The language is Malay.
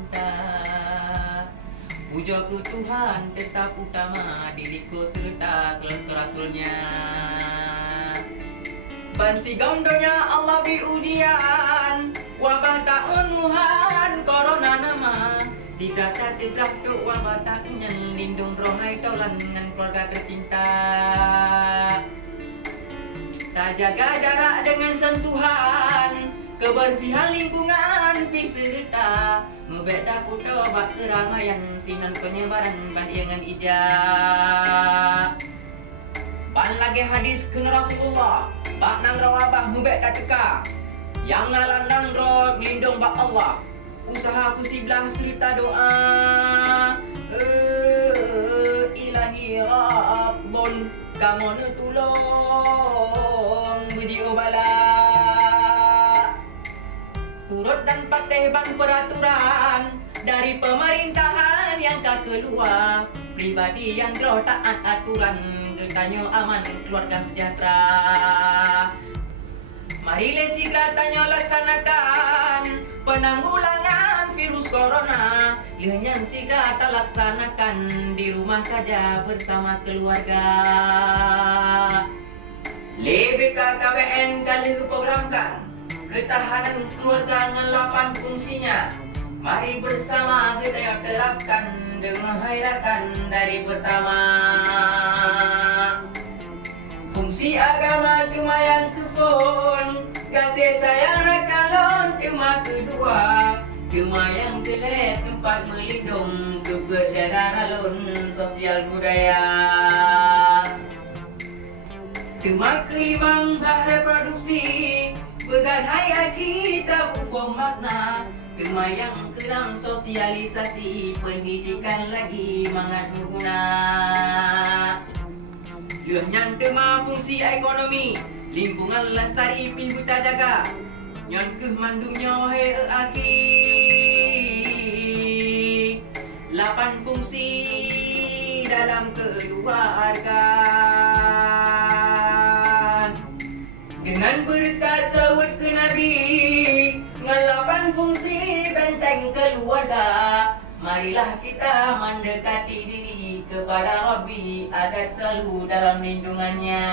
tercinta. Puja ke Tuhan tetap utama, diriku serta selalu ke Rasulnya. Bansi gamdonya Allah bi ujian, wabah tak unuhan corona nama. Jika tak cegah tu wabah tak nyen, lindung rohai taulan dengan keluarga tercinta. Tak jaga jarak dengan sentuhan, kebersihan lingkungan pi serta ngebeda puto bak keramaian sinan penyebaran bandiangan ijak. Ban lagi hadis kena Rasulullah, bak nang rawabah mubek tak teka, yang nalan nang ro ngelindung bak Allah. Usaha ku siblah serta doa, ilahi rabbun kamu tulung buji obala. Turut dan patuh ban peraturan dari pemerintahan yang tak keluar, pribadi yang jauh taat aturan, getanyo aman keluarga sejahtera. Mari segera tanyo laksanakan penanggulangan virus corona, lenyan segera terlaksanakan di rumah saja bersama keluarga. Lebih KKBN kali programkan ketahanan keluarga dengan 8 fungsinya. Mari bersama kita terapkan dengan hairakan dari pertama. Fungsi agama cuma yang kefon, kasih sayang rakalon cuma kedua, cuma yang kelet tempat melindung kebersadaran alun sosial budaya. Cuma kelimang bahaya produksi, began hai kita ufong makna. Cuma yang keenam sosialisasi, pendidikan lagi mangat mengguna. Nyan tema fungsi ekonomi, lingkungan lestari pin kita jaga. Nyan ke mandungnya hai aki 8 fungsi dalam keluarga. Dengan berkat sawut ke Nabi, dengan 8 fungsi benteng keluarga, marilah kita mendekati diri kepada Rabbi agar selalu dalam lindungannya.